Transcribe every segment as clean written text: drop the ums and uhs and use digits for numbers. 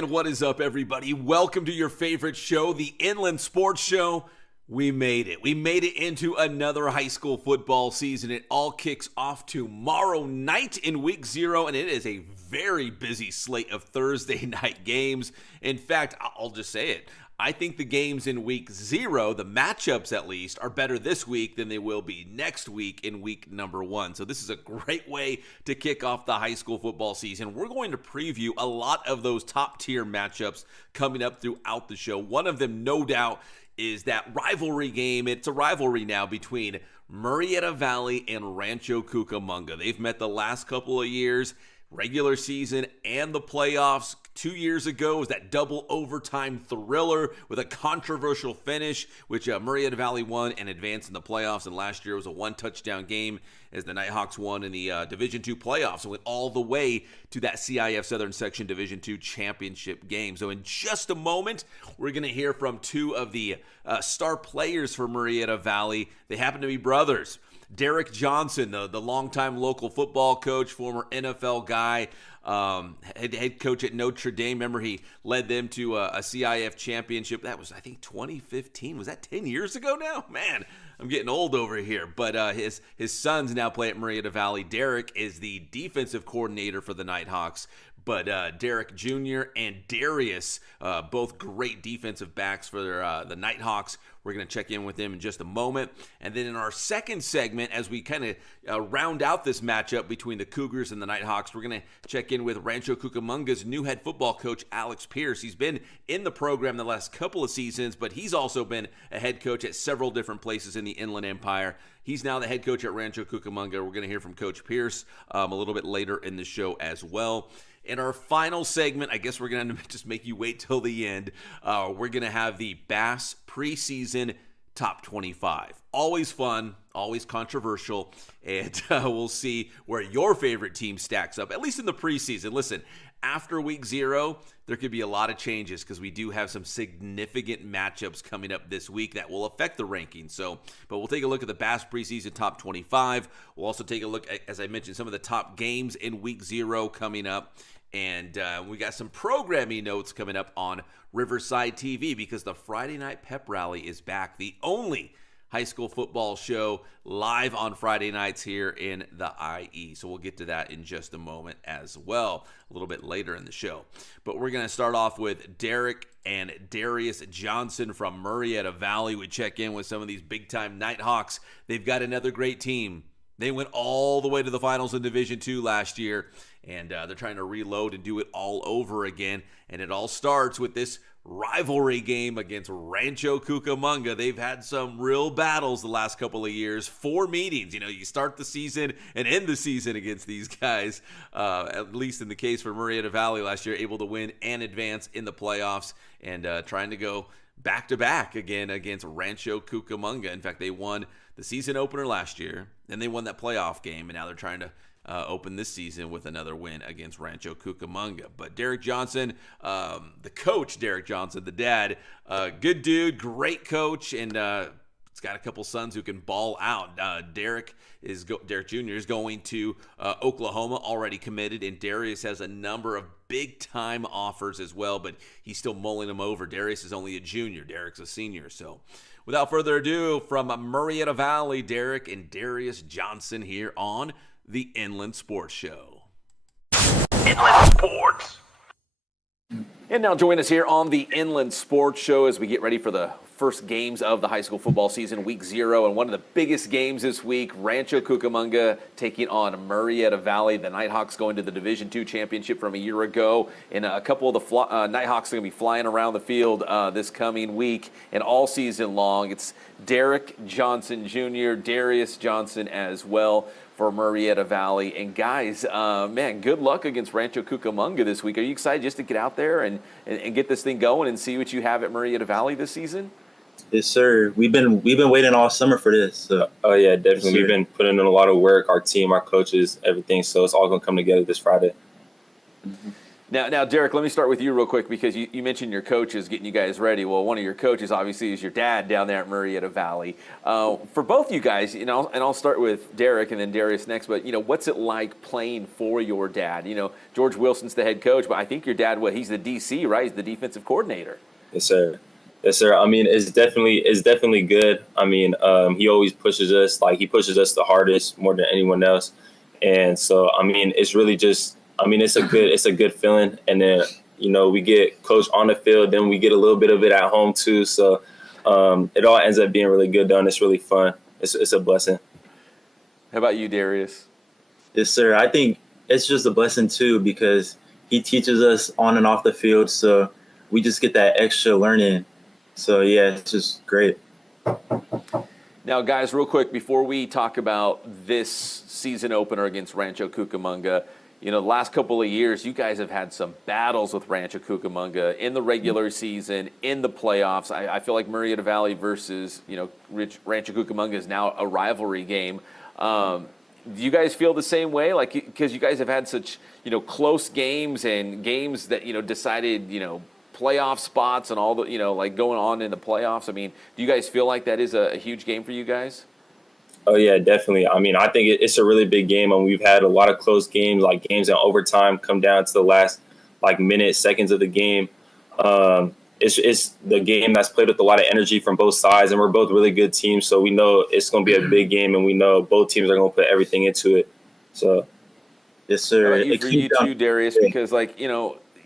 And what is up, everybody? Welcome to your favorite show, the Inland Sports Show. We made it. We made it into another high school football season. It all kicks off tomorrow night in week 0, and it is a very busy slate of Thursday night games. In fact, I'll just say it. I think the games in week 0, the matchups at least, are better this week than they will be next week in week number 1. So this is a great way to kick off the high school football season. We're going to preview a lot of those top-tier matchups coming up throughout the show. One of them, no doubt, is that rivalry game. It's a rivalry now between Murrieta Valley and Rancho Cucamonga. They've met the last couple of years, regular season and the playoffs. 2 years ago was that double overtime thriller with a controversial finish, which Murrieta Valley won and advanced in the playoffs. And last year was a one-touchdown game as the Nighthawks won in the Division II playoffs and went all the way to that CIF Southern Section Division II championship game. So in just a moment, we're going to hear from two of the star players for Murrieta Valley. They happen to be brothers. Derrick Johnson, the longtime local football coach, former NFL guy, head coach at Notre Dame. Remember, he led them to a CIF championship. That was, I think, 2015. Was that 10 years ago now? Man, I'm getting old over here. But his sons now play at Murrieta Valley. Derrick is the defensive coordinator for the Nighthawks. But Derrick Jr. and Darius, both great defensive backs for the Nighthawks. We're going to check in with them in just a moment. And then in our second segment, as we kind of round out this matchup between the Cougars and the Nighthawks, we're going to check in with Rancho Cucamonga's new head football coach, Alex Pierce. He's been in the program the last couple of seasons, but he's also been a head coach at several different places in the Inland Empire. He's now the head coach at Rancho Cucamonga. We're going to hear from Coach Pierce a little bit later in the show as well. In our final segment, I guess we're going to just make you wait till the end. We're going to have the Bass Preseason Top 25. Always fun, always controversial, and we'll see where your favorite team stacks up, at least in the preseason. Listen, after week 0, there could be a lot of changes because we do have some significant matchups coming up this week that will affect the rankings. But we'll take a look at the Bass Preseason Top 25. We'll also take a look at, as I mentioned, some of the top games in week 0 coming up. And we got some programming notes coming up on Riverside TV because the Friday Night Pep Rally is back. The only high school football show live on Friday nights here in the IE. So we'll get to that in just a moment as well, a little bit later in the show. But we're going to start off with Derrick and Darius Johnson from Murrieta Valley. We check in with some of these big-time Nighthawks. They've got another great team. They went all the way to the finals in Division II last year, and they're trying to reload and do it all over again. And it all starts with this rivalry game against Rancho Cucamonga. They've had some real battles the last couple of years. 4 meetings. You know, you start the season and end the season against these guys, at least in the case for Murrieta Valley last year, able to win and advance in the playoffs and trying to go back-to-back again against Rancho Cucamonga. In fact, they won the season opener last year, then they won that playoff game, and now they're trying to open this season with another win against Rancho Cucamonga. But Derrick Johnson, the coach, Derrick Johnson, the dad, good dude, great coach, and he's got a couple sons who can ball out. Derrick Jr. is going to Oklahoma, already committed, and Darius has a number of big-time offers as well, but he's still mulling them over. Darius is only a junior. Derrick's a senior. So without further ado, from Murrieta Valley, Derrick and Darius Johnson here on the Inland Sports Show. Inland Sports. And now join us here on the Inland Sports Show as we get ready for the first games of the high school football season, week 0. And one of the biggest games this week, Rancho Cucamonga taking on Murrieta Valley. The Nighthawks going to the Division II championship from a year ago. And a couple of the Nighthawks are going to be flying around the field this coming week and all season long. It's Derrick Johnson Jr., Darius Johnson as well for Murrieta Valley. And guys, man, good luck against Rancho Cucamonga this week. Are you excited just to get out there and get this thing going and see what you have at Murrieta Valley this season? Yes, sir. We've been waiting all summer for this. So. Oh yeah, definitely. Yes, we've been putting in a lot of work. Our team, our coaches, everything. So it's all gonna come together this Friday. Mm-hmm. Now, Derrick, let me start with you real quick because you mentioned your coaches getting you guys ready. Well, one of your coaches obviously is your dad down there at Murrieta Valley. For both you guys, and I'll start with Derrick and then Darius next. But what's it like playing for your dad? George Wilson's the head coach, but I think your dad, he's the DC, right? He's the defensive coordinator. Yes, sir. Yes, sir. I mean, it's definitely good. I mean, he always pushes us. Like, he pushes us the hardest more than anyone else. And so, I mean, it's really just. I mean, it's a good feeling, and then we get coached on the field, then we get a little bit of it at home too. So it all ends up being really good, though, and it's really fun. It's a blessing. How about you, Darius? Yes, sir. I think it's just a blessing too because he teaches us on and off the field, so we just get that extra learning. So yeah, it's just great. Now, guys, real quick before we talk about this season opener against Rancho Cucamonga. The last couple of years, you guys have had some battles with Rancho Cucamonga in the regular season, in the playoffs. I feel like Murrieta Valley versus, Rancho Cucamonga is now a rivalry game. Do you guys feel the same way? Like, because you guys have had such, close games and games that, decided, playoff spots and all the, like going on in the playoffs. I mean, do you guys feel like that is a huge game for you guys? Oh, yeah, definitely. I mean, I think it's a really big game, and we've had a lot of close games, like games in overtime come down to the last, minutes, seconds of the game. It's the game that's played with a lot of energy from both sides, and we're both really good teams, so we know it's going to be a big game, and we know both teams are going to put everything into it. So, yes, sir. For you too, Darius, because,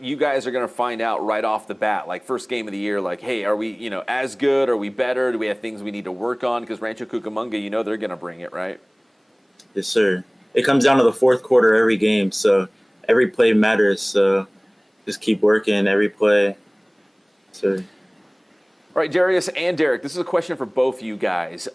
you guys are going to find out right off the bat, first game of the year, hey, are we, as good? Are we better? Do we have things we need to work on? Because Rancho Cucamonga, they're going to bring it, right? Yes, sir. It comes down to the fourth quarter every game, so every play matters. So just keep working every play. Sir. All right, Darius and Derrick, this is a question for both you guys.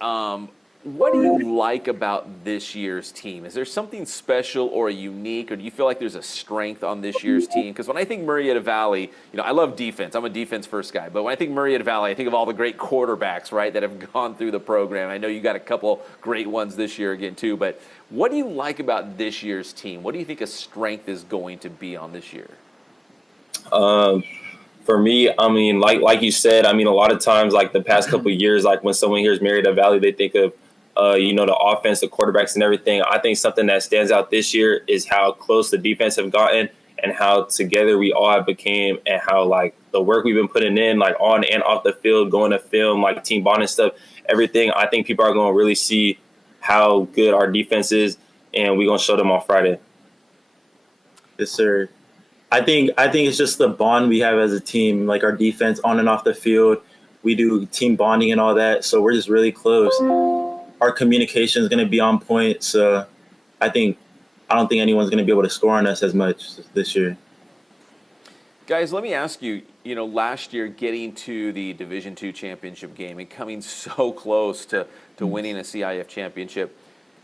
What do you like about this year's team? Is there something special or unique, or do you feel like there's a strength on this year's team? Because when I think Murrieta Valley, I love defense. I'm a defense-first guy. But when I think Murrieta Valley, I think of all the great quarterbacks, right, that have gone through the program. I know you got a couple great ones this year again, too. But what do you like about this year's team? What do you think a strength is going to be on this year? For me, I mean, like you said, I mean, a lot of times, the past couple of years, when someone hears Murrieta Valley, they think of the offense, the quarterbacks and everything. I think something that stands out this year is how close the defense have gotten and how together we all have became, and how the work we've been putting in, on and off the field, going to film, team bonding stuff, everything. I think people are going to really see how good our defense is, and we're going to show them on Friday. Yes, sir. I think it's just the bond we have as a team, our defense on and off the field. We do team bonding and all that, so we're just really close. Our communication is going to be on point, so I don't think anyone's going to be able to score on us as much this year. Guys, let me ask you, last year getting to the Division II championship game and coming so close to winning a CIF championship,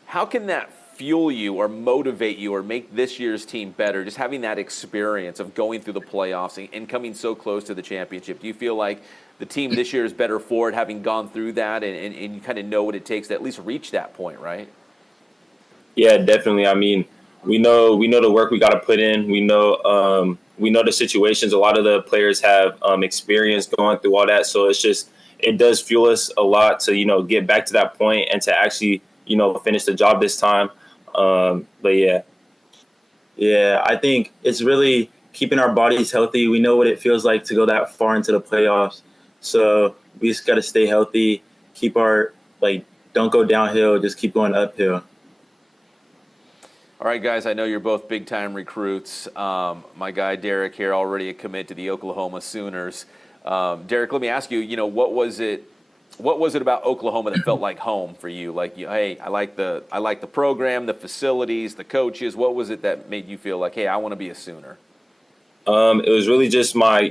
how can that fuel you or motivate you or make this year's team better, just having that experience of going through the playoffs and coming so close to the championship? Do you feel like the team this year is better for it, having gone through that, and you kind of know what it takes to at least reach that point, right? Yeah, definitely. I mean, we know the work we got to put in. We know the situations. A lot of the players have experience going through all that, so it does fuel us a lot to get back to that point and to actually finish the job this time. But yeah, I think it's really keeping our bodies healthy. We know what it feels like to go that far into the playoffs. So we just got to stay healthy, keep our, don't go downhill, just keep going uphill. All right, guys, I know you're both big-time recruits. My guy Derrick here already a commit to the Oklahoma Sooners. Derrick, let me ask you, what was it about Oklahoma that felt like home for you? Hey, I like the program, the facilities, the coaches. What was it that made you feel like, hey, I want to be a Sooner? It was really just my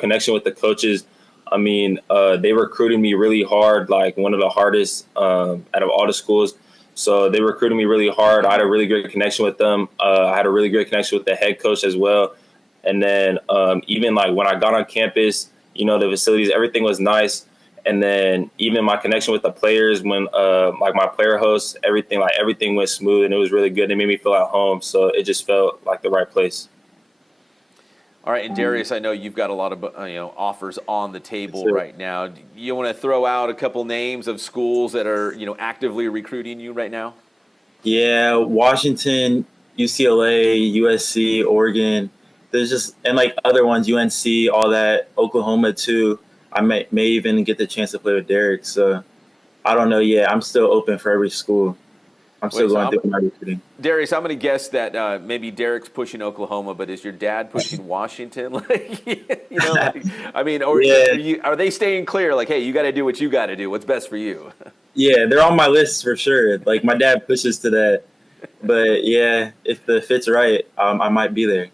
connection with the coaches. I mean, they recruited me really hard, one of the hardest out of all the schools. So they recruited me really hard. I had a really great connection with them. I had a really great connection with the head coach as well. And then even when I got on campus, the facilities, everything was nice. And then even my connection with the players, when my player hosts, everything went smooth and it was really good. It made me feel at home. So it just felt like the right place. All right, and Darius, I know you've got a lot of offers on the table Sure. right now. Do you want to throw out a couple names of schools that are actively recruiting you right now? Yeah, Washington, UCLA, USC, Oregon. There's just and like other ones, UNC, all that, Oklahoma too. I may even get the chance to play with Derrick. So I don't know yet. I'm still open for every school. I'm still going through my recruiting. Darius, I'm going to guess that maybe Derrick's pushing Oklahoma, but is your dad pushing Washington? Are they staying clear? Like, hey, you got to do what you got to do. What's best for you? Yeah, they're on my list for sure. Like my dad pushes to that. But yeah, if the fit's right, I might be there.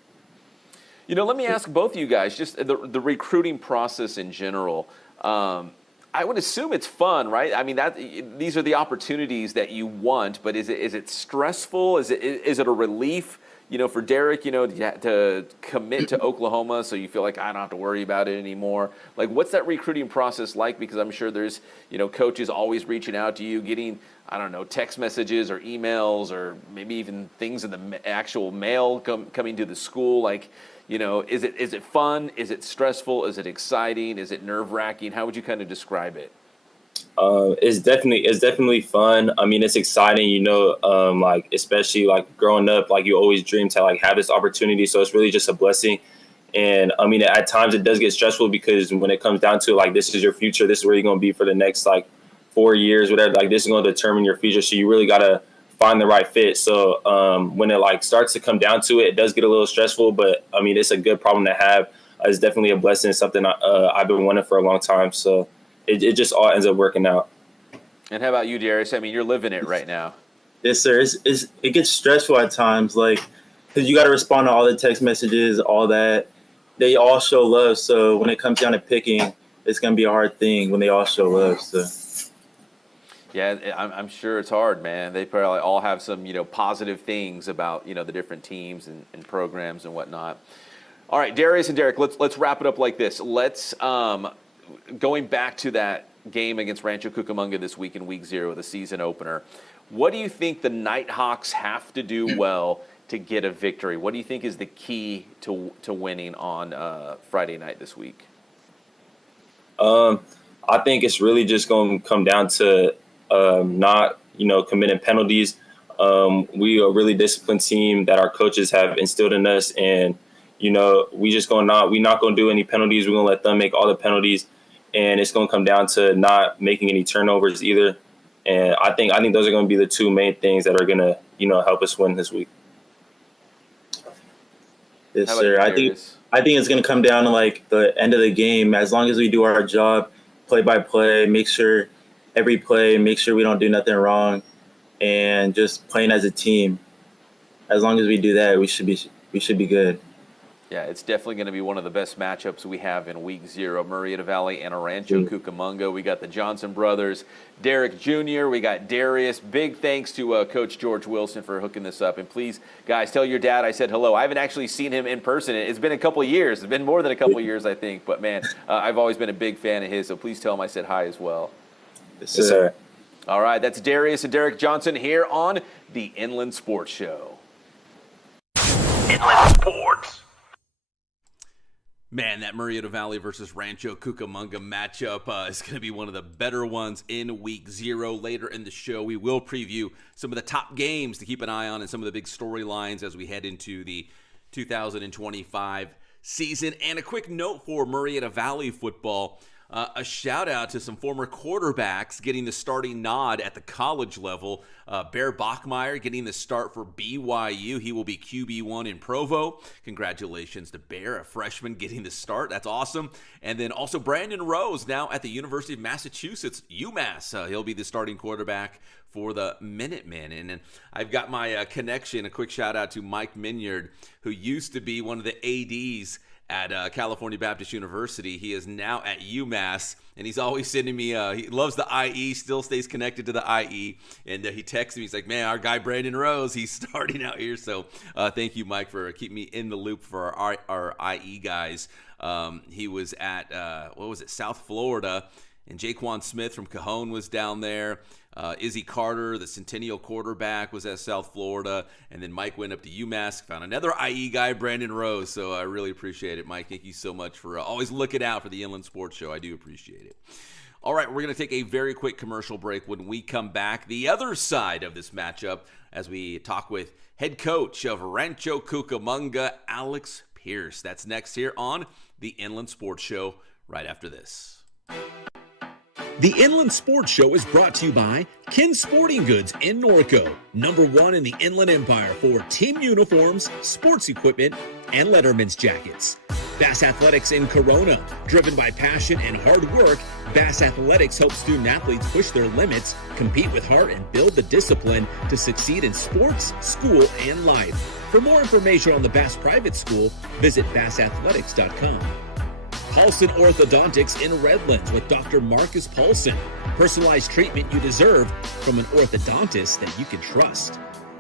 Let me ask both of you guys, just the recruiting process in general. I would assume it's fun, right? I mean, these are the opportunities that you want, but is it stressful? Is it a relief, for Derrick, to commit to Oklahoma, so you feel like I don't have to worry about it anymore? Like, what's that recruiting process like? Because I'm sure there's, coaches always reaching out to you, getting, I don't know, text messages or emails or maybe even things in the actual mail coming to the school. Like, is it fun? Is it stressful? Is it exciting? Is it nerve-wracking? How would you kind of describe it? It's definitely fun. I mean, it's exciting, like especially like growing up, like you always dream to like have this opportunity. So it's really just a blessing. And I mean, at times it does get stressful because when it comes down to like, this is your future, this is where you're going to be for the next like 4 years, whatever, like this is going to determine your future. So you really got to find the right fit. So when it like starts to come down to it, it does get a little stressful, but I mean, it's a good problem to have. It's definitely a blessing, something I've been wanting for a long time. So it just all ends up working out. And how about you, Darius? I mean, you're living it right now. Yes, sir. It gets stressful at times, like because you got to respond to all the text messages, all that. They all show love. So when it comes down to picking, it's gonna be a hard thing when they all show love. So. Yeah, I'm sure it's hard, man. They probably all have some, positive things about, the different teams and programs and whatnot. All right, Darius and Derrick, let's wrap it up like this. Let's going back to that game against Rancho Cucamonga this week in Week 0, the season opener. What do you think the Nighthawks have to do well to get a victory? What do you think is the key to winning on Friday night this week? I think it's really just going to come down to not, committing penalties. We are a really disciplined team that our coaches have instilled in us. And, we're not going to do any penalties. We're going to let them make all the penalties. And it's going to come down to not making any turnovers either. And I think those are going to be the two main things that are going to, help us win this week. Yes, sir. I think it's going to come down to like the end of the game. As long as we do our job, play by play, make sure every play, make sure we don't do nothing wrong, and just playing as a team. As long as we do that, we should be good. Yeah, it's definitely going to be one of the best matchups we have in Week 0. Murrieta Valley and Rancho Cucamonga. We got the Johnson brothers, Derrick Jr., we got Darius. Big thanks to Coach George Wilson for hooking this up. And please, guys, tell your dad I said hello. I haven't actually seen him in person. It's been a couple of years. It's been more than a couple of years, I think. But, man, I've always been a big fan of his, so please tell him I said hi as well. Yes, sir. All right, that's Darius and Derrick Johnson here on the Inland Sports Show. Inland Sports. Man, that Murrieta Valley versus Rancho Cucamonga matchup is going to be one of the better ones in Week 0. Later in the show, we will preview some of the top games to keep an eye on and some of the big storylines as we head into the 2025 season. And a quick note for Murrieta Valley football. A shout out to some former quarterbacks getting the starting nod at the college level. Bear Bachmeyer getting the start for BYU. He will be QB1 in Provo. Congratulations to Bear, a freshman, getting the start. That's awesome. And then also Brandon Rose now at the University of Massachusetts, UMass. He'll be the starting quarterback for the Minutemen. And then I've got my connection, a quick shout out to Mike Minyard, who used to be one of the ADs at California Baptist University. He is now at UMass, and he's always sending me, he loves the IE, still stays connected to the IE, and he texts me, he's like, man, our guy Brandon Rose, he's starting out here, so thank you, Mike, for keeping me in the loop for our IE guys. He was at, South Florida, and Jaquan Smith from Cajon was down there. Izzy Carter, the Centennial quarterback, was at South Florida. And then Mike went up to UMass, found another IE guy, Brandon Rose. So I really appreciate it, Mike. Thank you so much for always looking out for the Inland Sports Show. I do appreciate it. All right, we're going to take a very quick commercial break. When we come back, the other side of this matchup as we talk with head coach of Rancho Cucamonga, Alex Pierce. That's next here on the Inland Sports Show right after this. The Inland Sports Show is brought to you by Ken Sporting Goods in Norco, #1 in the Inland Empire for team uniforms, sports equipment, and Letterman's jackets. Bass Athletics in Corona, driven by passion and hard work, Bass Athletics helps student athletes push their limits, compete with heart, and build the discipline to succeed in sports, school, and life. For more information on the Bass Private School, visit bassathletics.com. Paulson Orthodontics in Redlands with Dr. Marcus Paulson. Personalized treatment you deserve from an orthodontist that you can trust.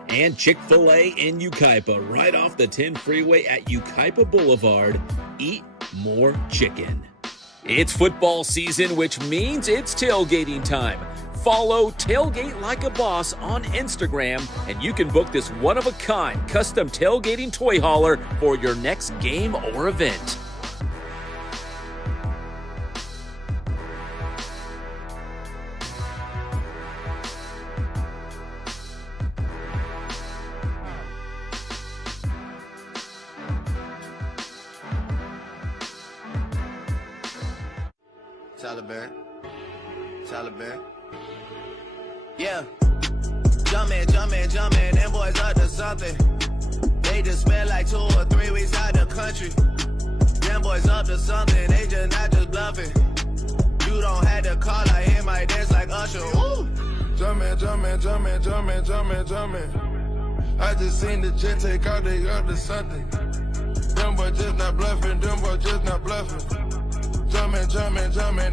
And Chick-fil-A in Yucaipa, right off the 10 freeway at Yucaipa Boulevard. Eat more chicken. It's football season, which means it's tailgating time. Follow Tailgate Like a Boss on Instagram, and you can book this one-of-a-kind custom tailgating toy hauler for your next game or event. Taliban. Yeah. Jumpin', them boys up to something. They just spent like 2 or 3 weeks out the country. Them boys up to something, they just not just bluffing. You don't have to call, I hear my dance like Usher. Woo! Jumpin'. I just seen the jet take out, they up to something. Them boys just not bluffing, Jumpin',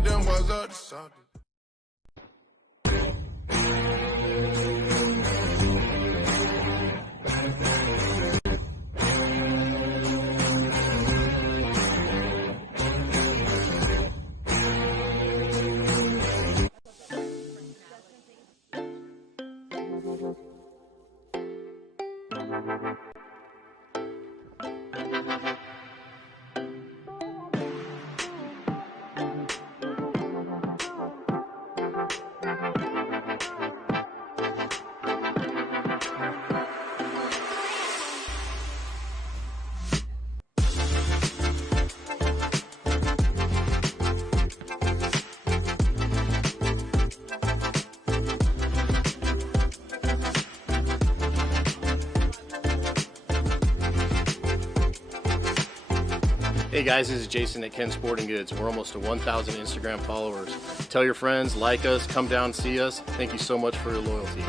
them boys up to something. Hey guys, this is Jason at Ken Sporting Goods. We're almost to 1,000 Instagram followers. Tell your friends, like us, come down and see us. Thank you so much for your loyalty.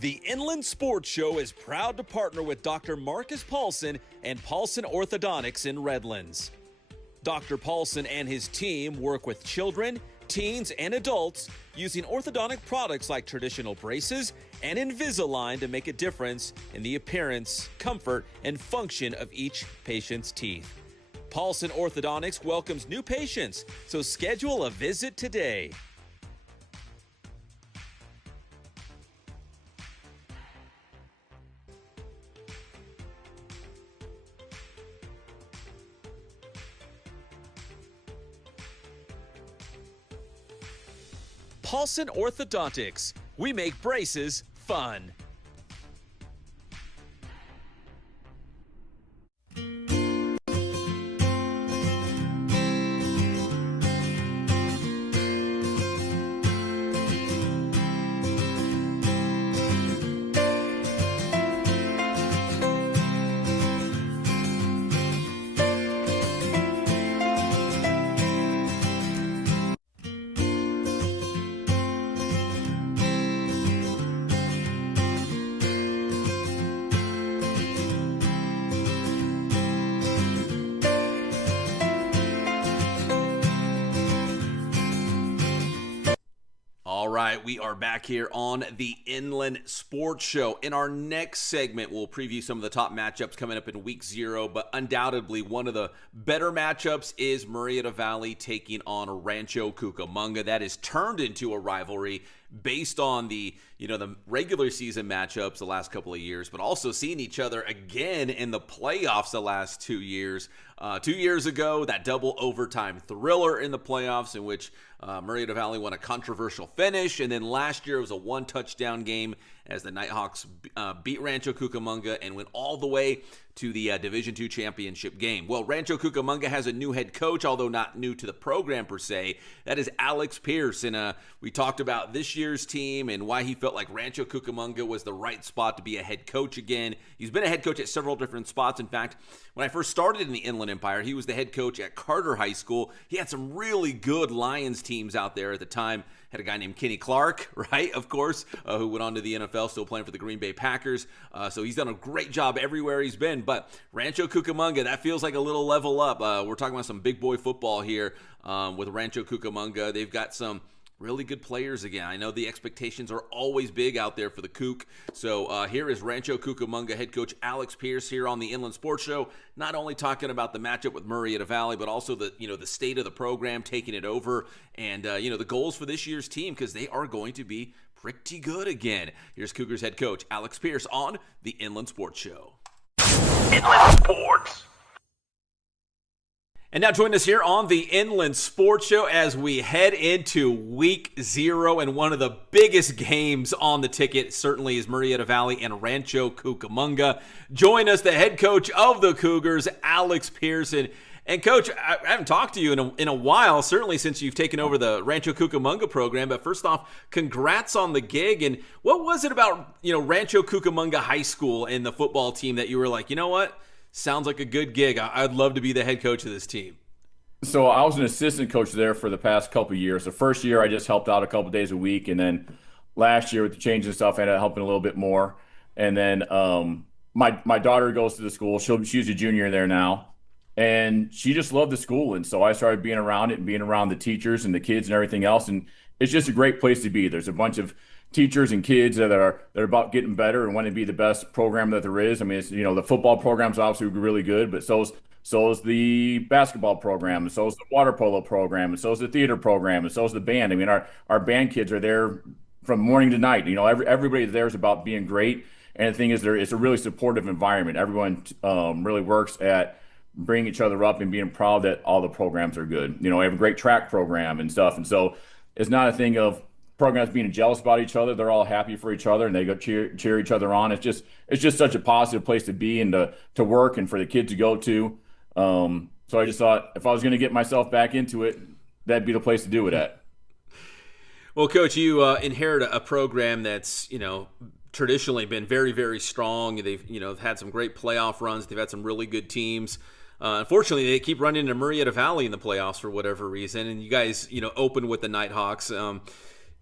The Inland Sports Show is proud to partner with Dr. Marcus Paulson and Paulson Orthodontics in Redlands. Dr. Paulson and his team work with children, teens, and adults using orthodontic products like traditional braces and Invisalign to make a difference in the appearance, comfort, and function of each patient's teeth. Paulson Orthodontics welcomes new patients, so schedule a visit today. Paulson Orthodontics. We make braces fun. All right, we are back here on the Inland Sports Show. In our next segment, we'll preview some of the top matchups coming up in Week 0, but undoubtedly one of the better matchups is Murrieta Valley taking on Rancho Cucamonga. That is turned into a rivalry based on the regular season matchups the last couple of years, but also seeing each other again in the playoffs the last 2 years. 2 years ago, that double overtime thriller in the playoffs in which Murrieta Valley won a controversial finish, and then last year it was a one-touchdown game as the Nighthawks beat Rancho Cucamonga and went all the way to the Division II championship game. Well, Rancho Cucamonga has a new head coach, although not new to the program per se. That is Alex Pierce, and we talked about this year's team and why he felt like Rancho Cucamonga was the right spot to be a head coach again. He's been a head coach at several different spots. In fact, when I first started in the Inland Empire, he was the head coach at Carter High School. He had some really good Lions teams out there at the time. Had a guy named Kenny Clark, right, of course, who went on to the NFL, still playing for the Green Bay Packers. So he's done a great job everywhere he's been. But Rancho Cucamonga, that feels like a little level up. We're talking about some big boy football here with Rancho Cucamonga. They've got some really good players again. I know the expectations are always big out there for the Coug. So here is Rancho Cucamonga head coach Alex Pierce here on the Inland Sports Show, not only talking about the matchup with Murrieta Valley, but also the state of the program, taking it over, and the goals for this year's team, because they are going to be pretty good again. Here's Cougars head coach Alex Pierce on the Inland Sports Show. Inland Sports. And now join us here on the Inland Sports Show as we head into Week 0, and one of the biggest games on the ticket certainly is Murrieta Valley and Rancho Cucamonga. Join us, the head coach of the Cougars, Alex Pearson. And Coach, I haven't talked to you in a while, certainly since you've taken over the Rancho Cucamonga program. But first off, congrats on the gig. And what was it about Rancho Cucamonga High School and the football team that you were like, you know what? Sounds like a good gig. I'd love to be the head coach of this team. So I was an assistant coach there for the past couple of years. The first year I just helped out a couple of days a week, and then last year with the change and stuff, I ended up helping a little bit more. And then my daughter goes to the school. She's a junior there now, and she just loved the school. And so I started being around it and being around the teachers and the kids and everything else. And it's just a great place to be. There's a bunch of teachers and kids that are about getting better and want to be the best program that there is. I mean, it's, the football program's obviously really good, but so is the basketball program, and so is the water polo program, and so is the theater program, and so is the band. I mean, our band kids are there from morning to night. Everybody there is about being great. And the thing is, it's a really supportive environment. Everyone really works at bringing each other up and being proud that all the programs are good. We have a great track program and stuff. And so it's not a thing of programs being jealous about each other. They're all happy for each other, and they go cheer each other on. It's just such a positive place to be and to work and for the kids to go to. So I just thought if I was going to get myself back into it, that'd be the place to do it at. Well, Coach, you inherit a program that's, traditionally been very, very strong. They've had some great playoff runs. They've had some really good teams. Unfortunately, they keep running into Murrieta Valley in the playoffs for whatever reason. And you guys, opened with the Nighthawks.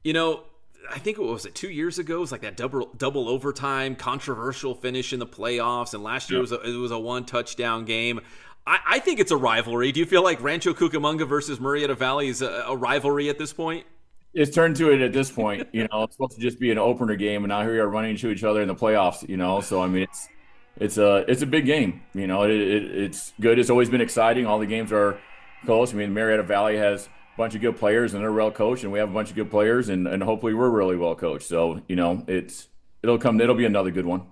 I think it was 2 years ago. It was like that double overtime controversial finish in the playoffs. And last year it was a one touchdown game. I think it's a rivalry. Do you feel like Rancho Cucamonga versus Murrieta Valley is a rivalry at this point? It's turned to it at this point. It's supposed to just be an opener game, and now here we are running into each other in the playoffs. So I mean, it's a big game. It's good. It's always been exciting. All the games are close. I mean, Murrieta Valley has a bunch of good players, and they're well coached, and we have a bunch of good players, and hopefully we're really well coached. So it'll be another good one.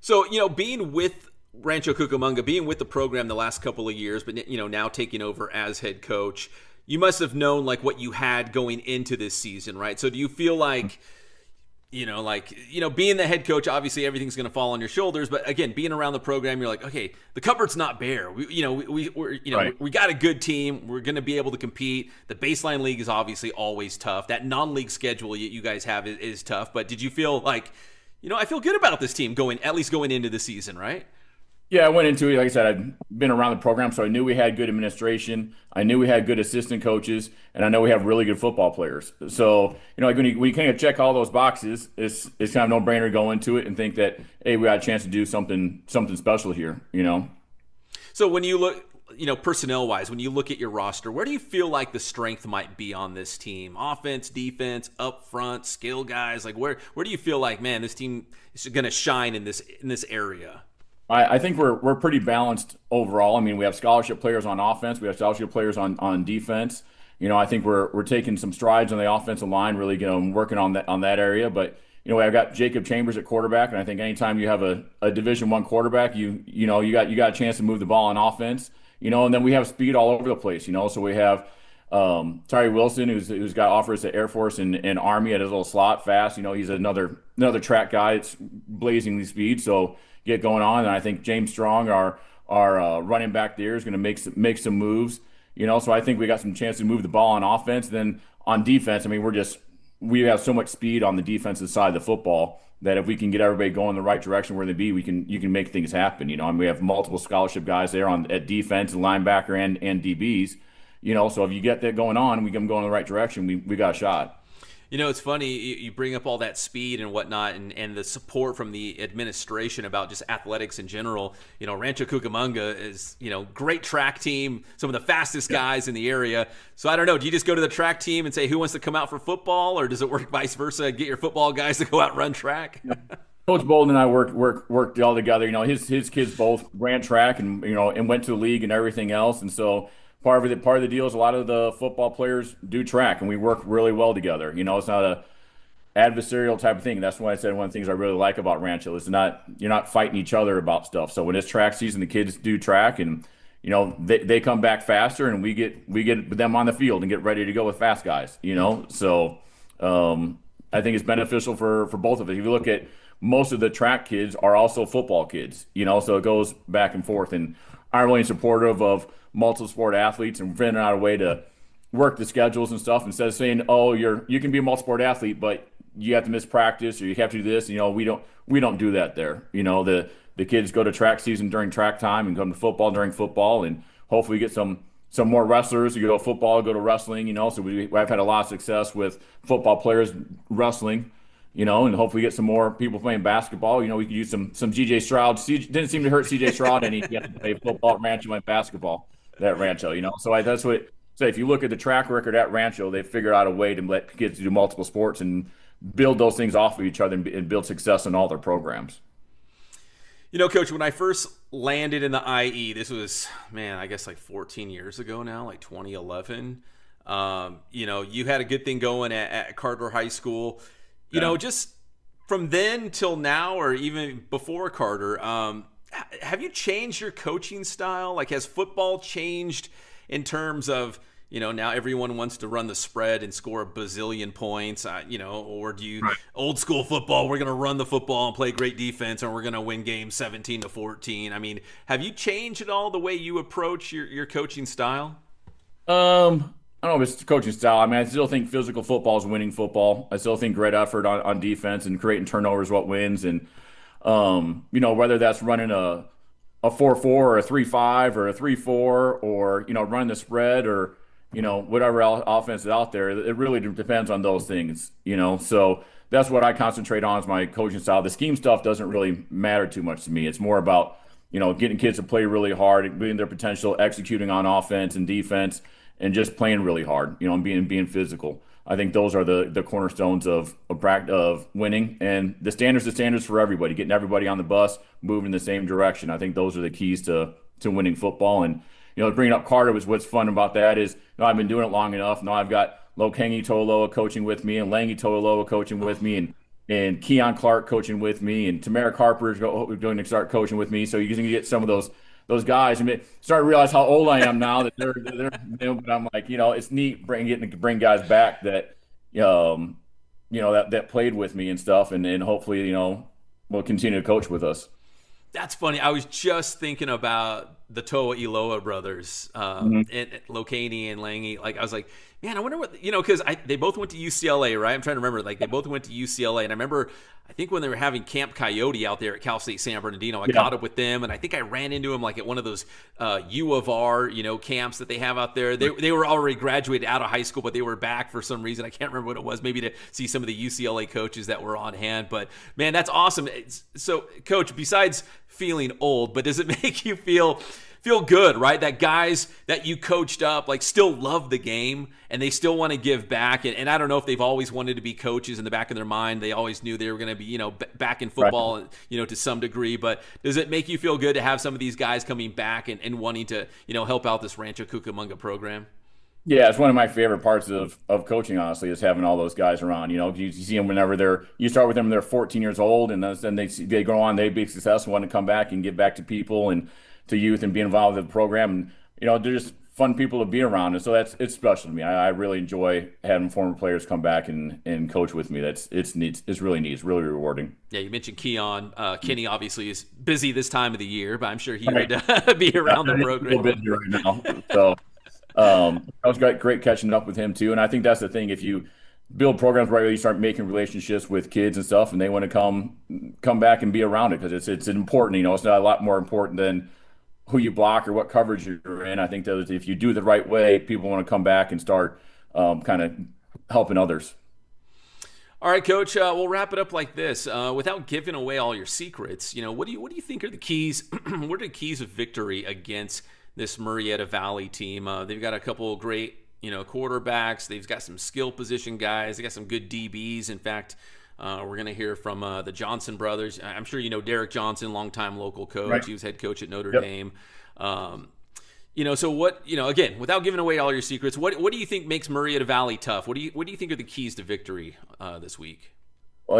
So being with Rancho Cucamonga, being with the program the last couple of years, but now taking over as head coach, you must have known like what you had going into this season, right? So do you feel like, being the head coach, obviously everything's going to fall on your shoulders. But again, being around the program, you're like, okay, the cupboard's not bare. We got a good team. We're going to be able to compete. The baseline league is obviously always tough. That non-league schedule you guys have is tough. But did you feel like, I feel good about this team going into the season, right? Yeah, I went into it, like I said, I'd been around the program, so I knew we had good administration. I knew we had good assistant coaches, and I know we have really good football players. So, like when you kind of check all those boxes, it's kind of no-brainer to go into it and think that, hey, we got a chance to do something special here, So when you look, personnel-wise, when you look at your roster, where do you feel like the strength might be on this team? Offense, defense, up front, skill guys? Like where do you feel like, man, this team is going to shine in this area? I think we're pretty balanced overall. I mean, we have scholarship players on offense. We have scholarship players on defense. I think we're taking some strides on the offensive line, really, working on that area. But I've got Jacob Chambers at quarterback, and I think anytime you have a Division I quarterback, you got a chance to move the ball on offense. And then we have speed all over the place. So we have Tyree Wilson, who's got offers at Air Force and Army at his little slot, fast. He's another track guy. It's blazingly speed. So get going on, and I think James Strong, our running back there, is going to make some moves. So I think we got some chance to move the ball on offense. Then on defense, I mean, we have so much speed on the defensive side of the football that if we can get everybody going the right direction where they be, you can make things happen. And we have multiple scholarship guys there at defense and linebacker and DBs. So if you get that going on, we can go in the right direction. We got a shot. It's funny, you bring up all that speed and whatnot and the support from the administration about just athletics in general. Rancho Cucamonga is, great track team, some of the fastest guys in the area. So I don't know, do you just go to the track team and say, who wants to come out for football? Or does it work vice versa, get your football guys to go out and run track? Coach Bolden and I worked all together. His kids both ran track and went to the league and everything else. And so part of the deal is a lot of the football players do track, and we work really well together. It's not a adversarial type of thing. That's why I said one of the things I really like about Rancho is you're not fighting each other about stuff. So when it's track season, the kids do track, and they come back faster, and we get them on the field and get ready to go with fast guys. So I think it's beneficial for both of us. If you look at most of the track kids are also football kids. So it goes back and forth, and I'm really supportive of multiple sport athletes and figuring out a way to work the schedules and stuff instead of saying, oh, you can be a multi-sport athlete, but you have to miss practice or you have to do this. We don't do that there. The kids go to track season during track time and come to football during football, and hopefully get some more wrestlers. You go to football, go to wrestling. So I've had a lot of success with football players wrestling. And hopefully get some more people playing basketball. We could use some GJ Stroud. Didn't seem to hurt CJ Stroud any. He had to play football at Rancho and basketball at Rancho. So that's what. So if you look at the track record at Rancho, they figured out a way to let kids do multiple sports and build those things off of each other and build success in all their programs. Coach, when I first landed in the IE, this was, I guess like 14 years ago now, like 2011. You had a good thing going at Carter High School. Just from then till now, or even before Carter, have you changed your coaching style? Like, has football changed in terms of, now everyone wants to run the spread and score a bazillion points, or do you, old school football, we're going to run the football and play great defense and we're going to win games 17-14. I mean, have you changed at all the way you approach your coaching style? I don't know if it's coaching style. I still think physical football is winning football. I still think great effort on defense and creating turnovers is what wins. And, whether that's running a 4-4 or a 3-5 or a 3-4 or, running the spread or, whatever offense is out there, it really depends on those things, So that's what I concentrate on is my coaching style. The scheme stuff doesn't really matter too much to me. It's more about, getting kids to play really hard, being their potential, executing on offense and defense, and just playing really hard, and being physical. I think those are the cornerstones of winning. And the standards for everybody, getting everybody on the bus, moving in the same direction. I think those are the keys to winning football. And, bringing up Carter was what's fun about that is, I've been doing it long enough. Now I've got Lokangi Toloa coaching with me and Langi Toloa coaching with me and Keon Clark coaching with me and Tamara Carper is going to start coaching with me. So you can get some of those those guys. I mean, starting to realize how old I am now that they're but I'm like, it's neat getting to bring guys back that that played with me and stuff, and hopefully will continue to coach with us. That's funny. I was just thinking about the Toa Iloa brothers, and Lokani and Lange. Like, I was like, man, I wonder what, because they both went to UCLA, right? I'm trying to remember. Like, they both went to UCLA, and I remember, I think when they were having Camp Coyote out there at Cal State San Bernardino, I caught up with them, and I think I ran into them like at one of those U of R, camps that they have out there. They were already graduated out of high school, but they were back for some reason. I can't remember what it was. Maybe to see some of the UCLA coaches that were on hand. But man, that's awesome. So, Coach, besides feeling old, but does it make you feel good, right? That guys that you coached up like still love the game and they still want to give back. And I don't know if they've always wanted to be coaches in the back of their mind. They always knew they were going to be, back in football, right, to some degree. But does it make you feel good to have some of these guys coming back and wanting to, help out this Rancho Cucamonga program? Yeah, it's one of my favorite parts of coaching, honestly, is having all those guys around. You see them whenever you start with them when they're 14 years old, and then they go on, they be successful, want to come back and give back to people and to youth and be involved with the program. And, they're just fun people to be around. And so it's special to me. I really enjoy having former players come back and coach with me. It's neat. It's really neat. It's really rewarding. Yeah, you mentioned Keon. Kenny obviously is busy this time of the year, but I'm sure he would be around the program. A little busy right now. So that was great catching up with him too. And I think that's the thing. If you build programs right, you start making relationships with kids and stuff, and they want to come back and be around it because it's important. It's not a lot more important than who you block or what coverage you're in. I think that if you do it the right way, people want to come back and start kind of helping others. All right, Coach, we'll wrap it up like this. Without giving away all your secrets, what do you think are the keys? What are the keys of victory against this Murrieta Valley team? They've got a couple of great, quarterbacks. They've got some skill position guys. They got some good DBs. In fact, we're going to hear from the Johnson brothers. I'm sure you know Derrick Johnson, longtime local coach. Right. He was head coach at Notre Dame. So what, again, without giving away all your secrets, what do you think makes Murrieta Valley tough? What do you think are the keys to victory this week? Well,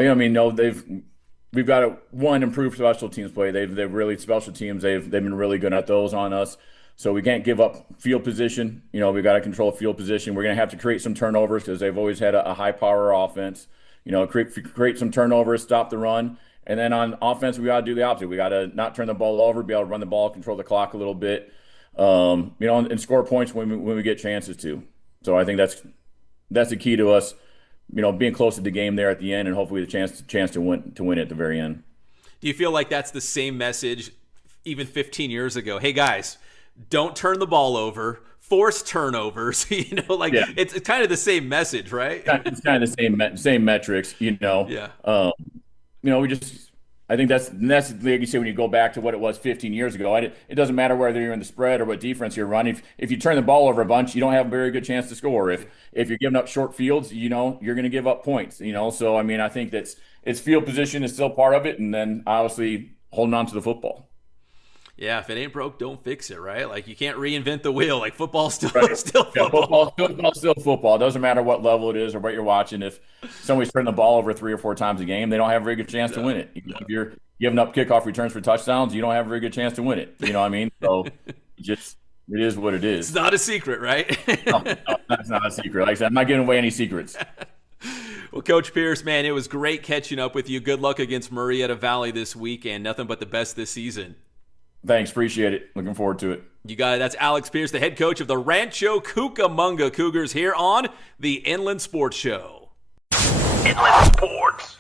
we've got one improved special teams play. They've really special teams. They've been really good at those on us. So we can't give up field position. We've got to control field position. We're going to have to create some turnovers because they've always had a high power offense. Create some turnovers, stop the run. And then on offense, we got to do the opposite. We got to not turn the ball over, be able to run the ball, control the clock a little bit, and score points when we get chances to. So I think that's the key to us, being close to the game there at the end, and hopefully the chance to win at the very end. Do you feel like that's the same message even 15 years ago? Hey guys, don't turn the ball over. Force turnovers, It's kind of the same message, right? It's kind of the same metrics, Yeah. I think that's like you say, when you go back to what it was 15 years ago, it doesn't matter whether you're in the spread or what defense you're running. If you turn the ball over a bunch, you don't have a very good chance to score. If you're giving up short fields, you're going to give up points, So, I think it's field position is still part of it, and then obviously holding on to the football. Yeah, if it ain't broke, don't fix it, right? Like, you can't reinvent the wheel. Like, football's still right. still football. Yeah, football's still football. It doesn't matter what level it is or what you're watching. If somebody's turning the ball over 3 or 4 times a game, they don't have a very good chance to win it. If you're giving up kickoff returns for touchdowns, you don't have a very good chance to win it. You know what I mean? So it is what it is. It's not a secret, right? No, that's not a secret. Like I said, I'm not giving away any secrets. Well, Coach Pierce, man, it was great catching up with you. Good luck against Murrieta Valley this week, and nothing but the best this season. Thanks. Appreciate it. Looking forward to it. You got it. That's Alex Pierce, the head coach of the Rancho Cucamonga Cougars here on the Inland Sports Show. Inland Sports.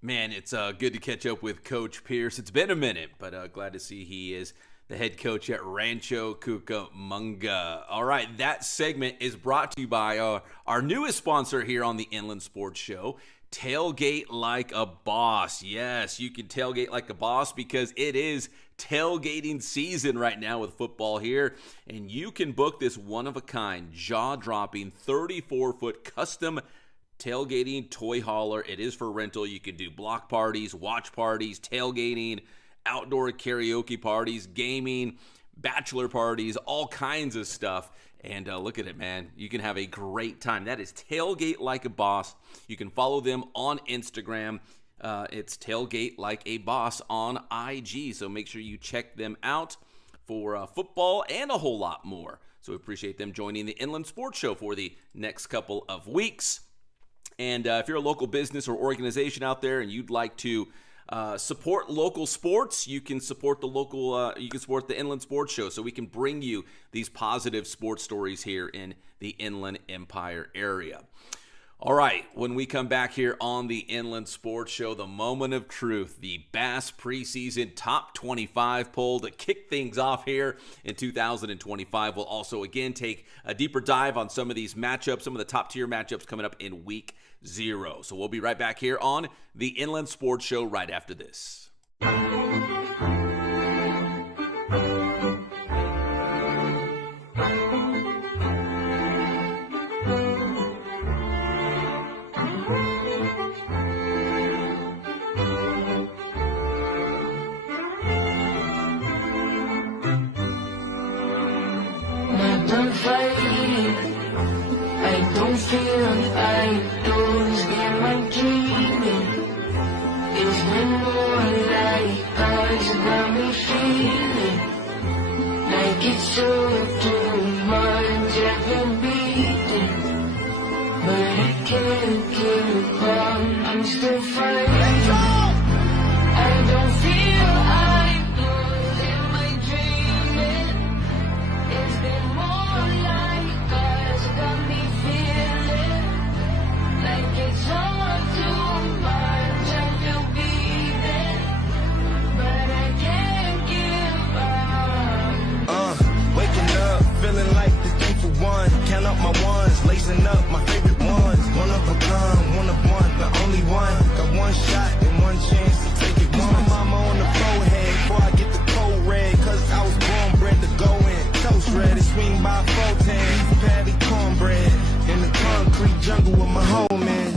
Man, it's good to catch up with Coach Pierce. It's been a minute, but glad to see he is the head coach at Rancho Cucamonga. All right, that segment is brought to you by our newest sponsor here on the Inland Sports Show, Tailgate Like a Boss. Yes, you can tailgate like a boss because it is tailgating season right now with football here, and you can book this one-of-a-kind, jaw-dropping 34-foot custom tailgating toy hauler. It is for rental. You can do block parties, watch parties, tailgating, outdoor karaoke parties, gaming, bachelor parties, all kinds of stuff. And look at it, man. You can have a great time. That is Tailgate Like a Boss. You can follow them on Instagram. It's Tailgate Like a Boss on IG. So make sure you check them out for football and a whole lot more. So we appreciate them joining the Inland Sports Show for the next couple of weeks. And if you're a local business or organization out there and you'd like to support local sports, you can support the Inland Sports Show, so we can bring you these positive sports stories here in the Inland Empire area. All right, when we come back here on the Inland Sports Show, the moment of truth, the Bass Preseason Top 25 poll to kick things off here in 2025. We'll also, again, take a deeper dive on some of these matchups, some of the top-tier matchups coming up in Week 0. So we'll be right back here on the Inland Sports Show right after this. I don't feel idols in my dreaming. It's been more like eyes got me feeling like it's up to minds I've been beating, but I can't give up. I'm still fighting. I don't feel idols in my dreaming. It's been more like eyes got me feeling like it's all too much. I feel beaten, but I can't give up. Waking up, feeling like the 3 for 1. Count up my ones, lacing up my favorite ones. One of a kind, one of one, the only one. Got one shot and one chance to take it. Kiss my mama on the forehead before I get the cold red. Cause I was born bred to go in. Toast red and swing by 410. Patty cornbread in the concrete jungle with my home in.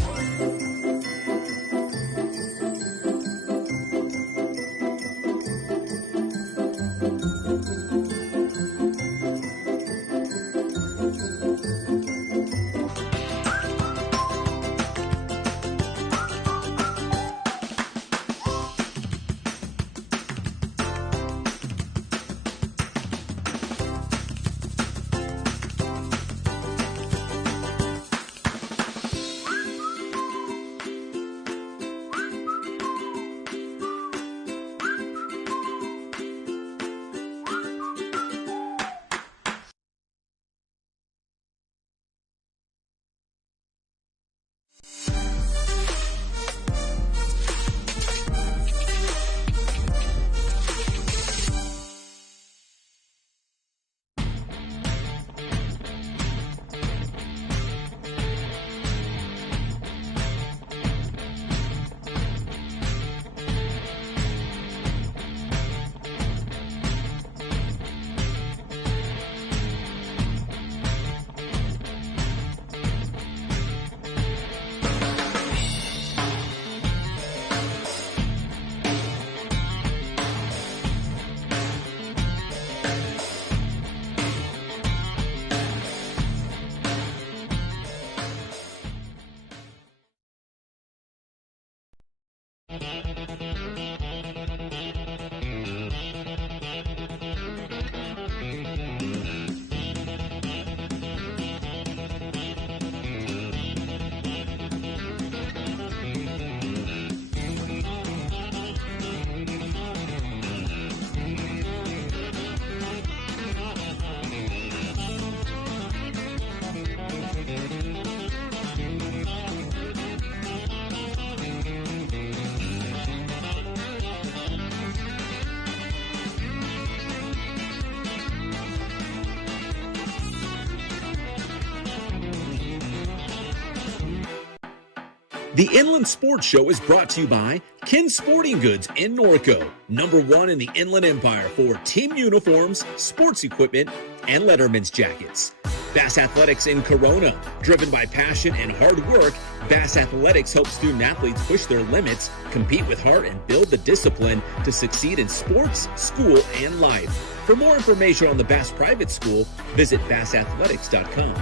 The Inland Sports Show is brought to you by Kin Sporting Goods in Norco, #1 in the Inland Empire for team uniforms, sports equipment, and Letterman's jackets. Bass Athletics in Corona, driven by passion and hard work, Bass Athletics helps student athletes push their limits, compete with heart, and build the discipline to succeed in sports, school, and life. For more information on the Bass Private School, visit bassathletics.com.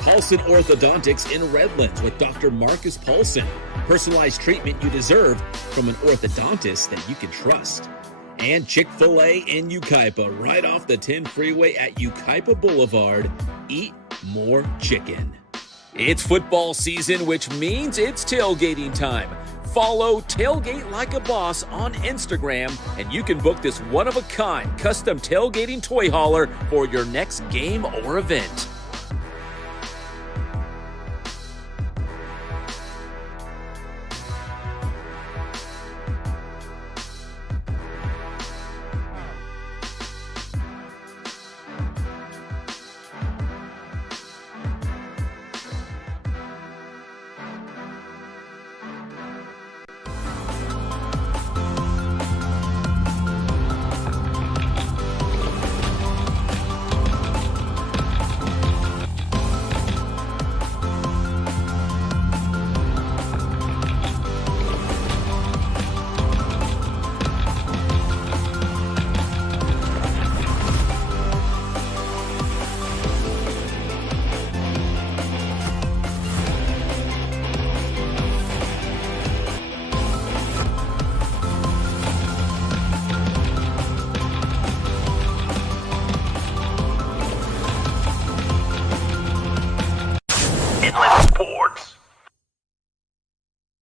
Paulson Orthodontics in Redlands with Dr. Marcus Paulson. Personalized treatment you deserve from an orthodontist that you can trust. And Chick-fil-A in Yucaipa, right off the 10 freeway at Yucaipa Boulevard. Eat more chicken. It's football season, which means it's tailgating time. Follow Tailgate Like a Boss on Instagram, and you can book this one-of-a-kind custom tailgating toy hauler for your next game or event.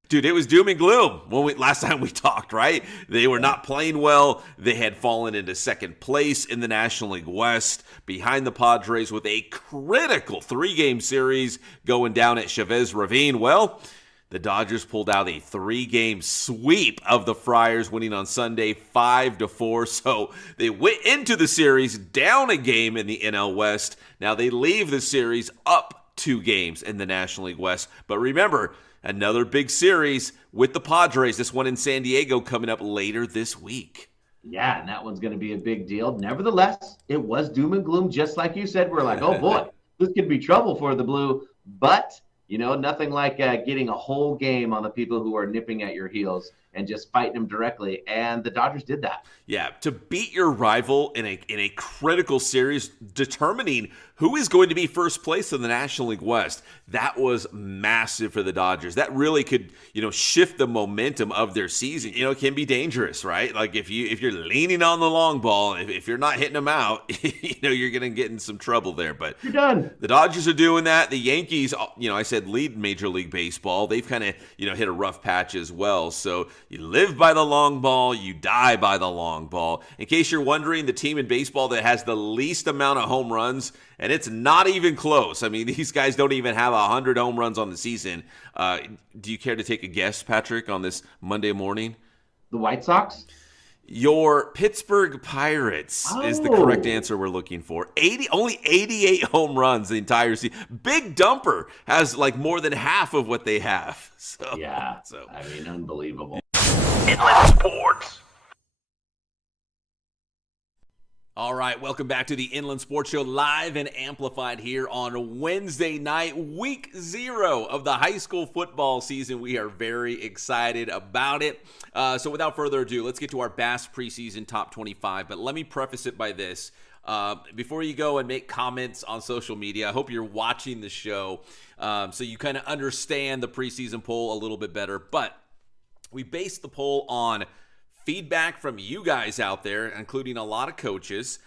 Dude, it was doom and gloom when last time we talked, right? They were not playing well. They had fallen into second place in the National League West behind the Padres with a critical 3-game series going down at Chavez Ravine. Well, the Dodgers pulled out a 3-game sweep of the Friars, winning on Sunday 5-4. So they went into the series down a game in the NL West. Now they leave the series up 2 games in the National League West. But remember, another big series with the Padres, this one in San Diego, coming up later this week. Yeah, and that one's going to be a big deal. Nevertheless, it was doom and gloom, just like you said. We're like, oh boy, this could be trouble for the Blue. But, nothing like getting a whole game on the people who are nipping at your heels and just fighting them directly. And the Dodgers did that. Yeah, to beat your rival in a critical series, determining who is going to be first place in the National League West, that was massive for the Dodgers. That really could, shift the momentum of their season. It can be dangerous, right? Like if you're leaning on the long ball, if you're not hitting them out, you're going to get in some trouble there. But you're done. The Dodgers are doing that. The Yankees, I said lead Major League Baseball. They've kind of, hit a rough patch as well. So you live by the long ball, you die by the long ball. In case you're wondering, the team in baseball that has the least amount of home runs, and it's not even close. I mean, these guys don't even have 100 home runs on the season. Do you care to take a guess, Patrick, on this Monday morning? The White Sox? Your Pittsburgh Pirates is the correct answer we're looking for. Only 88 home runs the entire season. Big Dumper has more than half of what they have. Unbelievable. Inland Sports. All right, welcome back to the Inland Sports Show, live and amplified here on Wednesday night, week 0 of the high school football season. We are very excited about it. So without further ado, let's get to our Bass Preseason Top 25. But let me preface it by this. Before you go and make comments on social media, I hope you're watching the show so you kind of understand the preseason poll a little bit better. But we based the poll on feedback from you guys out there, including a lot of coaches,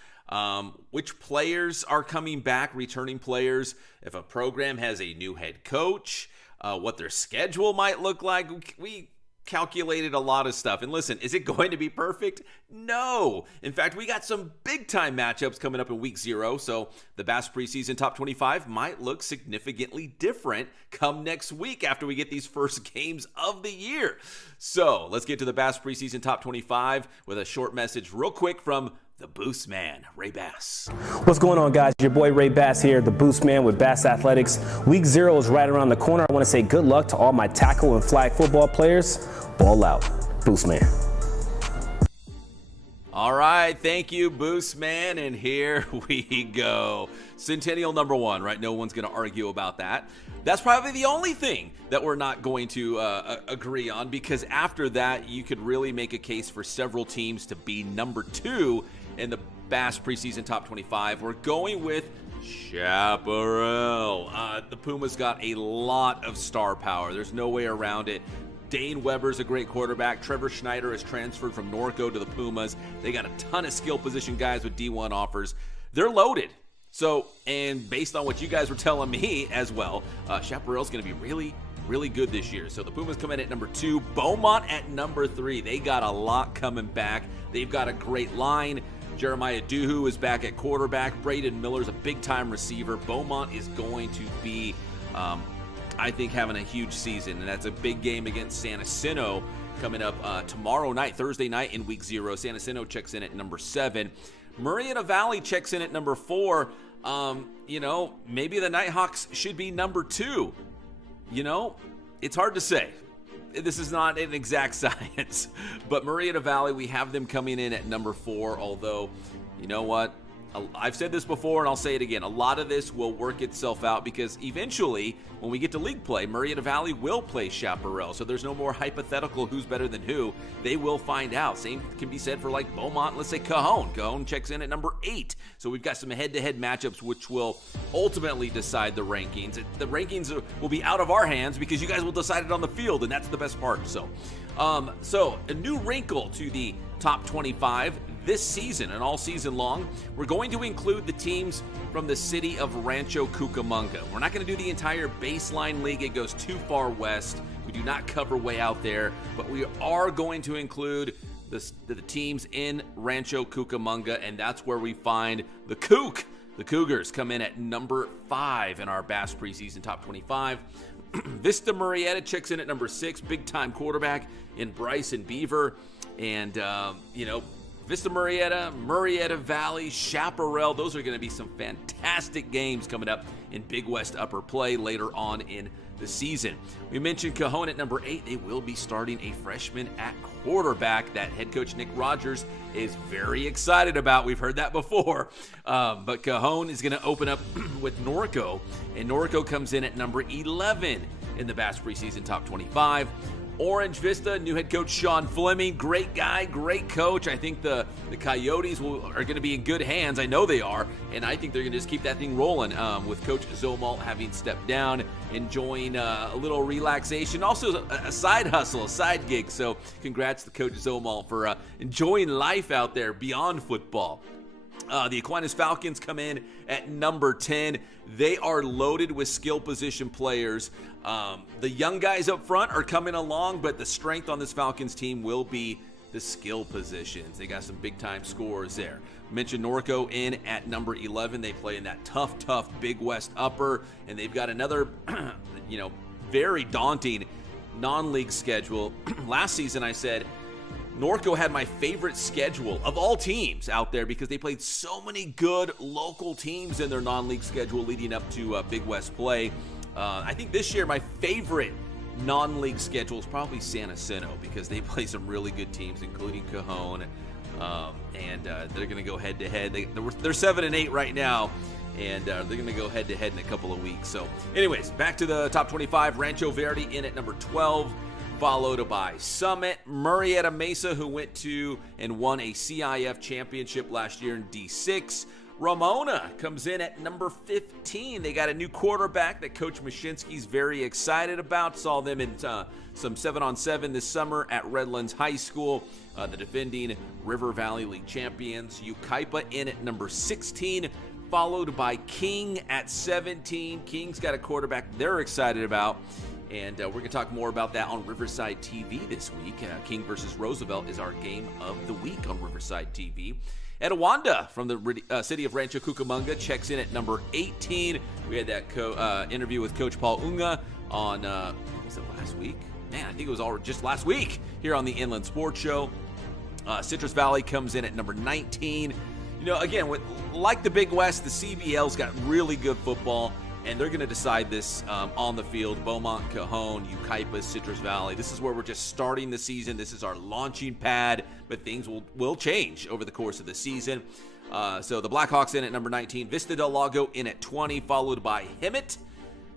which players are coming back, returning players, if a program has a new head coach, what their schedule might look like. We calculated a lot of stuff. And listen, is it going to be perfect? No. In fact, we got some big-time matchups coming up in week 0, so the Bass Preseason Top 25 might look significantly different come next week after we get these first games of the year. So let's get to the Bass Preseason Top 25 with a short message real quick from the Boost Man, Ray Bass. What's going on, guys? Your boy Ray Bass here, the Boost Man with Bass Athletics. Week 0 is right around the corner. I want to say good luck to all my tackle and flag football players. Ball out. Boost Man. All right, thank you, Boost Man, and here we go. Centennial number 1, right? No one's going to argue about that. That's probably the only thing that we're not going to agree on, because after that, you could really make a case for several teams to be number 2 in the Bass Preseason Top 25. We're going with Chaparral. The Pumas got a lot of star power. There's no way around it. Dane Weber's a great quarterback. Trevor Schneider has transferred from Norco to the Pumas. They got a ton of skill position guys with D1 offers. They're loaded. So, and based on what you guys were telling me as well, Chaparral's going to be really, really good this year. So the Pumas come in at number 2. Beaumont at number 3. They got a lot coming back. They've got a great line. Jeremiah Duhu is back at quarterback. Braden Miller's a big-time receiver. Beaumont is going to be, I think, having a huge season, and that's a big game against San Jacinto coming up tomorrow night, Thursday night in Week 0. San Jacinto checks in at number 7. Murrieta Valley checks in at number 4. Maybe the Nighthawks should be number 2. It's hard to say. This is not an exact science. But Murrieta Valley, we have them coming in at number 4, although, you know what? I've said this before, and I'll say it again. A lot of this will work itself out because eventually, when we get to league play, Murrieta Valley will play Chaparral. So there's no more hypothetical who's better than who. They will find out. Same can be said for like Beaumont, let's say Cajon. Cajon checks in at number 8. So we've got some head-to-head matchups which will ultimately decide the rankings. The rankings will be out of our hands because you guys will decide it on the field, and that's the best part. So a new wrinkle to the top 25 this season and all season long. We're going to include the teams from the city of Rancho Cucamonga. We're not going to do the entire baseline league. It goes too far west. We do not cover way out there, but we are going to include the teams in Rancho Cucamonga, and that's where we find the Coug. The Cougars come in at number 5 in our Bass preseason top 25. Vista Murrieta checks in at number 6. Big-time quarterback in Bryson Beaver. And, Vista Murrieta Valley, Chaparral. Those are going to be some fantastic games coming up in Big West Upper Play later on in the season. We mentioned Cajon at number 8. They will be starting a freshman at quarterback that head coach Nick Rogers is very excited about. We've heard that before. But Cajon is going to open up with Norco, and Norco comes in at number 11 in the Bass preseason top 25. Orange Vista, new head coach Sean Fleming. Great guy, great coach. I think the Coyotes are going to be in good hands. I know they are. And I think they're going to just keep that thing rolling with Coach Zomalt having stepped down, enjoying a little relaxation. Also a side hustle, a side gig. So congrats to Coach Zomalt for enjoying life out there beyond football. The Aquinas Falcons come in at number 10. They are loaded with skill position players. The young guys up front are coming along, but the strength on this Falcons team will be the skill positions. They got some big-time scores there. Mentioned Norco in at number 11. They play in that tough Big West Upper, and they've got another, very daunting non-league schedule. Last season I said Norco had my favorite schedule of all teams out there because they played so many good local teams in their non-league schedule leading up to Big West play. I think this year my favorite non-league schedule is probably San Jacinto because they play some really good teams, including Cajon, and they're going to go head-to-head. They're 7-8 right now, and they're going to go head-to-head in a couple of weeks. So, anyways, back to the top 25. Rancho Verde in at number 12. Followed by Summit, Murrieta Mesa, who went to and won a CIF championship last year in D6. Ramona comes in at number 15. They got a new quarterback that Coach Mashinsky's very excited about. Saw them in some 7-on-7 this summer at Redlands High School, the defending River Valley League champions. Yucaipa in at number 16, followed by King at 17. King's got a quarterback they're excited about. And we're going to talk more about that on Riverside TV this week. King versus Roosevelt is our game of the week on Riverside TV. Etowanda from the city of Rancho Cucamonga checks in at number 18. We had that interview with Coach Paul Unga on, was it last week? Man, I think it was all just last week here on the Inland Sports Show. Citrus Valley comes in at number 19. Again, like the Big West, the CBL's got really good football. And they're going to decide this on the field. Beaumont, Cajon, Yucaipa, Citrus Valley. This is where we're just starting the season. This is our launching pad, but things will change over the course of the season. So the Blackhawks in at number 19. Vista Del Lago in at 20, followed by Hemet.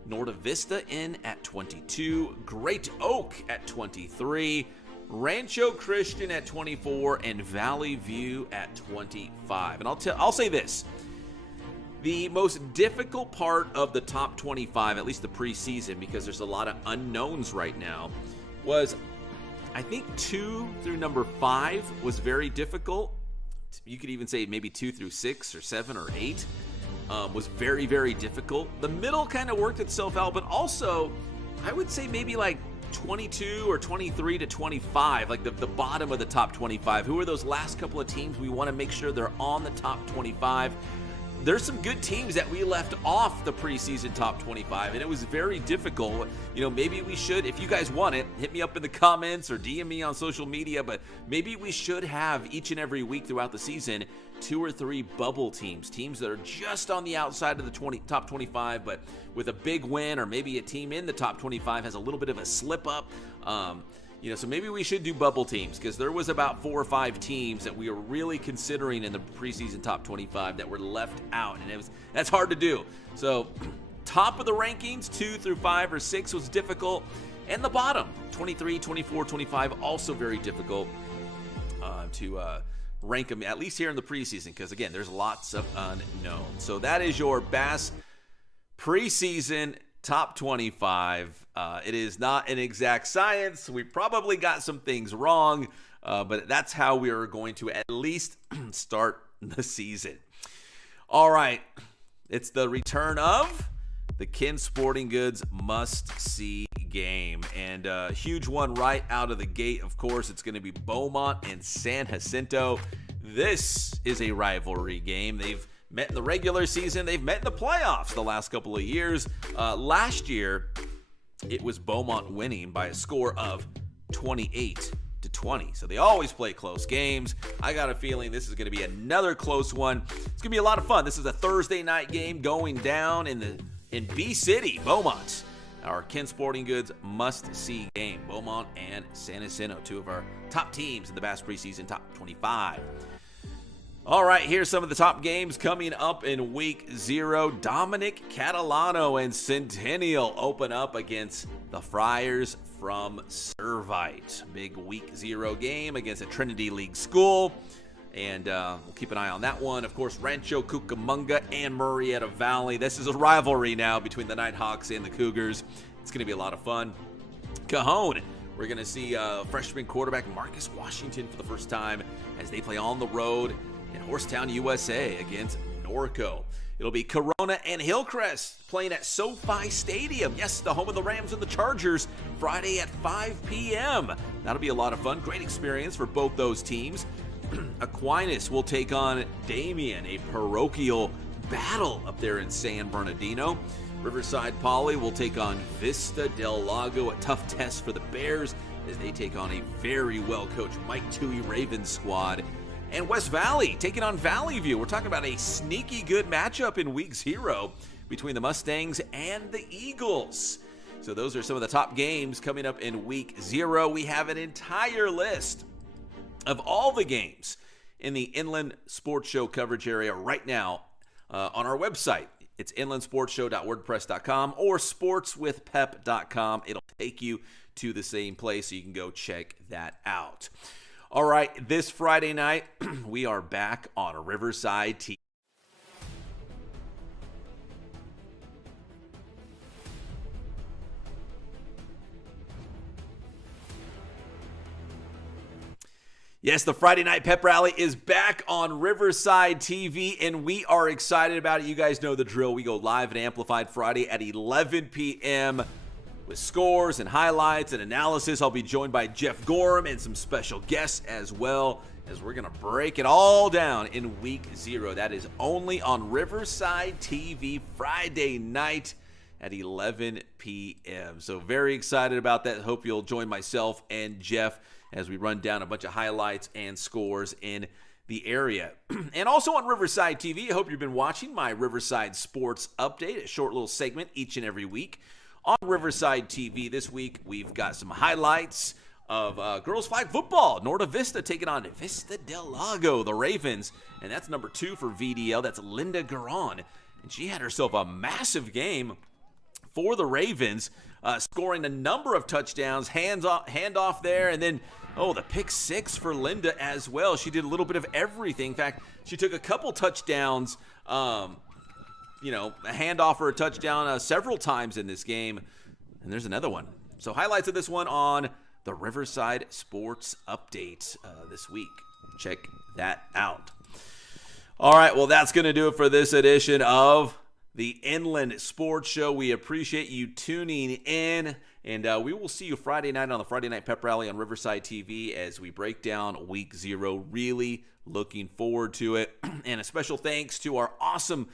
Norta Vista in at 22. Great Oak at 23. Rancho Christian at 24. And Valley View at 25. And I'll say this. The most difficult part of the top 25, at least the preseason, because there's a lot of unknowns right now, was I think 2 through number 5 was very difficult. You could even say maybe 2 through 6 or 7 or 8 was very, very difficult. The middle kind of worked itself out, but also I would say maybe like 22 or 23 to 25, like the bottom of the top 25. Who are those last couple of teams? We want to make sure they're on the top 25. There's some good teams that we left off the preseason top 25, and it was very difficult. You know, maybe we should, if you guys want it, hit me up in the comments or DM me on social media, but maybe we should have each and every week throughout the season 2 or 3 bubble teams that are just on the outside of the top 25, but with a big win, or maybe a team in the top 25 has a little bit of a slip up. So maybe we should do bubble teams, because there was about 4 or 5 teams that we were really considering in the preseason top 25 that were left out, and that's hard to do. So top of the rankings, 2 through 5 or 6 was difficult, and the bottom, 23, 24, 25, also very difficult to rank them, at least here in the preseason, because again, there's lots of unknowns. So that is your Bass preseason top 25. It is not an exact science. We probably got some things wrong, but that's how we are going to at least start the season. All right, it's the return of the Ken Sporting Goods must-see game, and a huge one right out of the gate. Of course, it's going to be Beaumont and San Jacinto. This is a rivalry game. They've met in the regular season. They've met in the playoffs the last couple of years. Last year, it was Beaumont winning by a score of 28-20. So they always play close games. I got a feeling this is going to be another close one. It's going to be a lot of fun. This is a Thursday night game going down in B-City, Beaumont. Our Ken Sporting Goods must-see game. Beaumont and San Jacinto, 2 of our top teams in the Bass Preseason Top 25. All right, here's some of the top games coming up in Week 0. Dominic Catalano and Centennial open up against the Friars from Servite. Big Week 0 game against a Trinity League school. And we'll keep an eye on that one. Of course, Rancho Cucamonga and Murrieta Valley. This is a rivalry now between the Nighthawks and the Cougars. It's going to be a lot of fun. Cajon, we're going to see freshman quarterback Marcus Washington for the first time as they play on the road in Horsetown, USA against Norco. It'll be Corona and Hillcrest playing at SoFi Stadium. Yes, the home of the Rams and the Chargers, Friday at 5 p.m. That'll be a lot of fun. Great experience for both those teams. Aquinas will take on Damien, a parochial battle up there in San Bernardino. Riverside Poly will take on Vista del Lago, a tough test for the Bears as they take on a very well-coached Mike Toohey Ravens squad. And West Valley taking on Valley View. We're talking about a sneaky good matchup in Week 0 between the Mustangs and the Eagles. So those are some of the top games coming up in Week 0. We have an entire list of all the games in the Inland Sports Show coverage area right now on our website. It's inlandsportshow.wordpress.com or sportswithpep.com. It'll take you to the same place, so you can go check that out. All right, this Friday night, we are back on Riverside TV. Yes, the Friday Night Pep Rally is back on Riverside TV, and we are excited about it. You guys know the drill. We go live and amplified Friday at 11 p.m. with scores and highlights and analysis. I'll be joined by Jeff Gorham and some special guests as well, as we're going to break it all down in Week 0. That is only on Riverside TV Friday night at 11 p.m. So very excited about that. Hope you'll join myself and Jeff as we run down a bunch of highlights and scores in the area. And also on Riverside TV, I hope you've been watching my Riverside Sports Update, a short little segment each and every week. On Riverside TV this week, we've got some highlights of girls flag football. Norte Vista taking on Vista del Lago, the Ravens. And that's number 2 for VDL. That's Linda Garon. And she had herself a massive game for the Ravens, scoring a number of touchdowns, handoff there, and then the pick 6 for Linda as well. She did a little bit of everything. In fact, she took a couple touchdowns a handoff or a touchdown several times in this game. And there's another one. So highlights of this one on the Riverside Sports Update this week. Check that out. All right, well, that's going to do it for this edition of the Inland Sports Show. We appreciate you tuning in, and we will see you Friday night on the Friday Night Pep Rally on Riverside TV as we break down Week 0. Really looking forward to it. And a special thanks to our awesome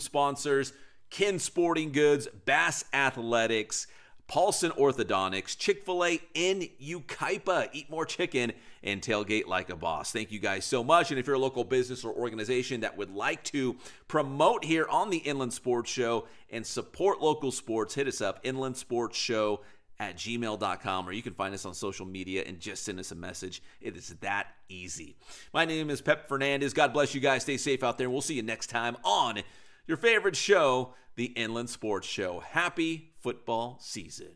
sponsors, Kin Sporting Goods, Bass Athletics, Paulson Orthodontics, Chick-fil-A in Yucaipa. Eat more chicken and tailgate like a boss. Thank you guys so much. And if you're a local business or organization that would like to promote here on the Inland Sports Show and support local sports, hit us up, inlandsportsshow@gmail.com, or you can find us on social media and just send us a message. It is that easy. My name is Pep Fernandez. God bless you guys. Stay safe out there, and we'll see you next time on your favorite show, the Inland Sports Show. Happy football season.